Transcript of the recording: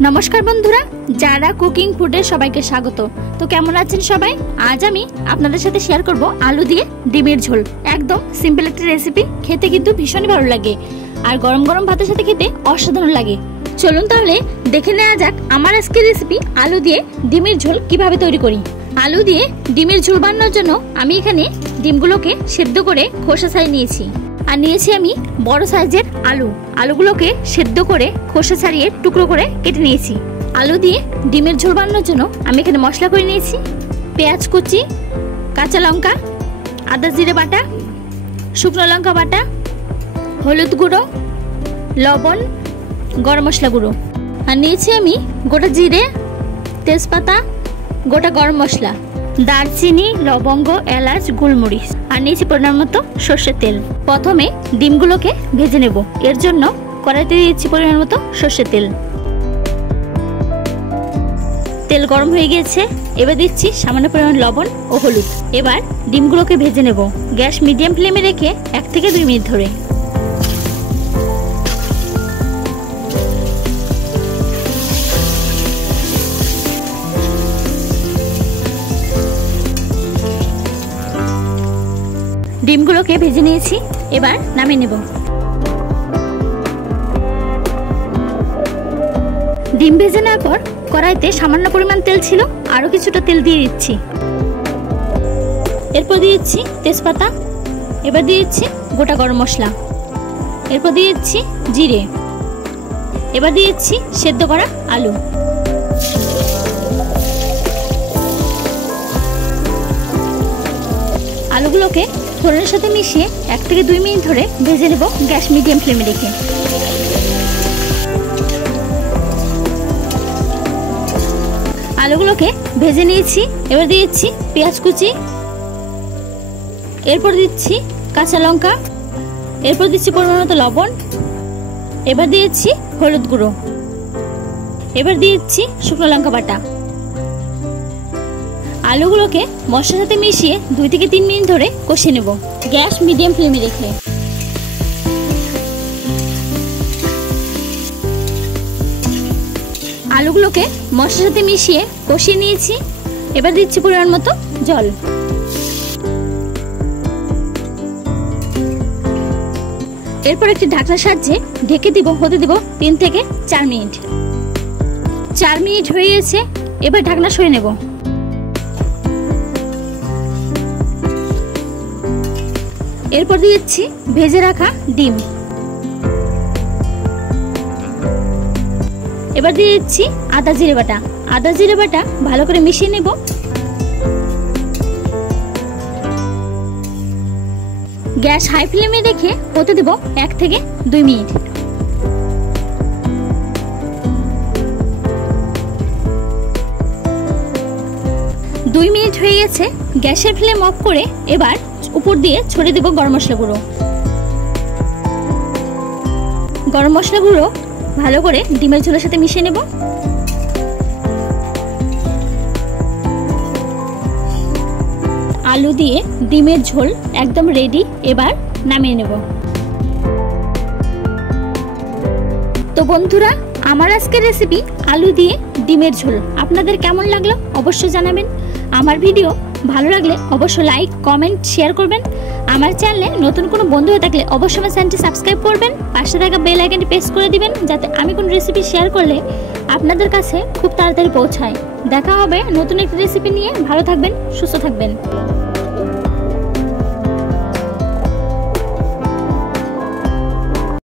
नमस्कार बंधुरा Zara cooking फुडे सबाइके स्वागत। तो केमन आছেন सबाई? आज आमी आपनाদের साथे शेयर करब आलू दिए डिमेर झोल। एकदम सिम्पल एक रेसिपि, खेते किन्तु भीषण भालो लागे और गरम गरम भातेर साथे खेते असाधारण लागे। चलुन ताहले देखे नेওয়া যাক আমার আজকের রেসিপি आलू दिए ডিমের झोल কিভাবে তৈরি করি। आलू दिए ডিমের झोल বানানোর জন্য আমি এখানে ডিমগুলোকে সেদ্ধ করে খোসা ছাড়িয়ে নিয়েছি আর নিয়েছি আমি বড় সাইজের আলু। আলুগুলোকে সেদ্ধ করে খোসা ছাড়িয়ে টুকরো করে কেটে নিয়েছি। আলু দিয়ে ডিমের ঝোল বানানোর জন্য আমি এখানে মশলা করে নিয়েছি পেঁয়াজ কুচি, কাঁচা লঙ্কা, আদা জিরে বাটা, শুকনো লঙ্কা বাটা, হলুদ গুঁড়ো, লবণ, গরম মশলা গুঁড়ো। আর নিয়েছি আমি গোটা জিরে, তেজপাতা, গোটা গরম মশলা, দারচিনি, লবঙ্গ, এলাচ, গোলমরিচ আর নিয়েছি পরিমাণ মতো সরষের তেল। প্রথমে ডিমগুলোকে ভেজে নেব। এর জন্য কড়াইতে দিয়েছি পরিমাণ মতো সরষের তেল। তেল গরম হয়ে গেছে, এবার দিচ্ছি সামান্য পরিমাণ লবণ ও হলুদ। এবার ডিমগুলোকে ভেজে নেব গ্যাস মিডিয়াম ফ্লেমে রেখে 1 থেকে 2 মিনিট ধরে। ডিমগুলোকে ভেজে নিয়েছি, এবার নামিয়ে নেব। ডিম ভেজে নেওয়ার পর কড়াইতে সামান্য পরিমাণ তেল ছিল, আরো কিছুটা তেল দিয়ে দিচ্ছি। এরপর দিয়েছি তেজপাতা, এবার দিয়েছি গোটা গরম মশলা, এরপর দিয়েছি জিরে, এবার দিয়েছি সেদ্ধ করা আলু। আলুগুলোকে ফোড়নের সাথে মিশিয়ে 1 থেকে 2 মিনিট ধরে ভেজে নেব গ্যাস মিডিয়াম ফ্লেমে রেখে। আলুগুলোকে ভেজে নিয়েছি, এবার দিয়েছি পেঁয়াজ কুচি, এরপর দিচ্ছি কাঁচা লঙ্কা, এরপর দিচ্ছি পরিমাণ মতো লবণ, এবার দিয়েছি হলুদ গুঁড়ো, এবার দিয়েছি শুকনো লঙ্কা বাটা। আলুগুলোকে মশলার সাথে মিশিয়ে 2 থেকে 3 মিনিট ধরে কষিয়ে নেব গ্যাস মিডিয়াম ফ্লেমে রেখে। আলুগুলোকে মশলার সাথে মিশিয়ে কষিয়ে নিয়েছি, এবার দিচ্ছি পরিমাণ মতো জল। এরপর একটি ঢাকনার সাহায্যে ঢেকে দিব, হতে দিব 3 থেকে 4 মিনিট। 4 মিনিট হয়ে গেছে, এবার ঢাকনা সরিয়ে নেব। এরপর দিয়েছি ভেজে রাখা ডিম, এবার দিয়ে দিচ্ছি আদা জিরে বাটা। আদা জিরে বাটা ভালো করে মিশিয়ে নেব। গ্যাস হাই ফ্লেমে রেখে হতে দেব 1 থেকে 2 মিনিট। 2 মিনিট হয়ে গেছে, গ্যাসের ফ্লেম অফ করে এবার উপর দিয়ে ছড়িয়ে দেব গরম মশলা গুঁড়ো। গরম মশলা গুঁড়ো ভালো করে ডিমের ঝোলের সাথে মিশিয়ে নেব। আলু দিয়ে ডিমের ঝোল একদম রেডি, এবার নামিয়ে নেব। তো বন্ধুরা, আমার আজকের রেসিপি আলু দিয়ে ডিমের ঝোল আপনাদের কেমন লাগলো অবশ্যই জানাবেন। আমার ভিডিও ভালো লাগলে অবশ্যই লাইক, কমেন্ট, শেয়ার করবেন। আমার চ্যানেলে নতুন কোনো বন্ধু হয়ে থাকলে অবশ্যই আমার চ্যানেলটি সাবস্ক্রাইব করবেন, পাশে থাকা বেল আইকনটি প্রেস করে দিবেন যাতে আমি কোনো রেসিপি শেয়ার করলে আপনাদের কাছে খুব তাড়াতাড়ি পৌঁছায়। দেখা হবে নতুন একটি রেসিপি নিয়ে। ভালো থাকবেন, সুস্থ থাকবেন।